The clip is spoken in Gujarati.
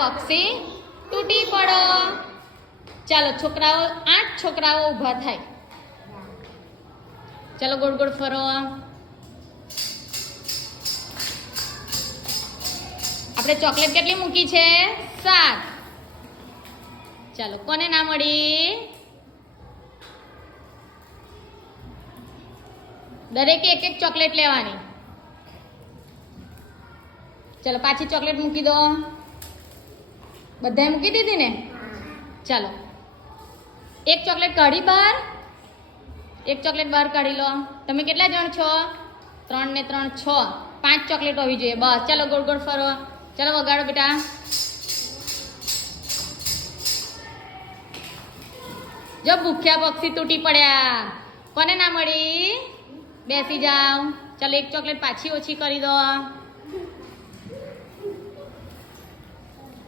પક્ષી તૂટી પડો. ચાલો છોકરાઓ 8 છોકરાઓ ઊભા થાય. ચાલો ગોળ ગોળ ફરો. આપણે ચોકલેટ કેટલી મૂકી છે? 7. ચાલો કોને ના મળી? દરેકે એક એક ચોકલેટ લેવાની. ચાલો પાછી ચોકલેટ મૂકી દો. બધાએ મૂકી દીધી ને? ચાલો એક ચોકલેટ કાઢી બહાર. એક ચોકલેટ બહાર કાઢી લો. તમે કેટલા જણ છો? 3 ને 3 6. 5 ચોકલેટ હોવી જોઈએ બસ. ચાલો ગોળ ગોળ ફરો. ચાલો વગાડો બેટા. જો ભૂખ્યા પક્ષી તૂટી પડ્યા. કોને ના મળી? બેસી જાઓ. ચાલો એક ચોકલેટ પાછી ઓછી કરી દો.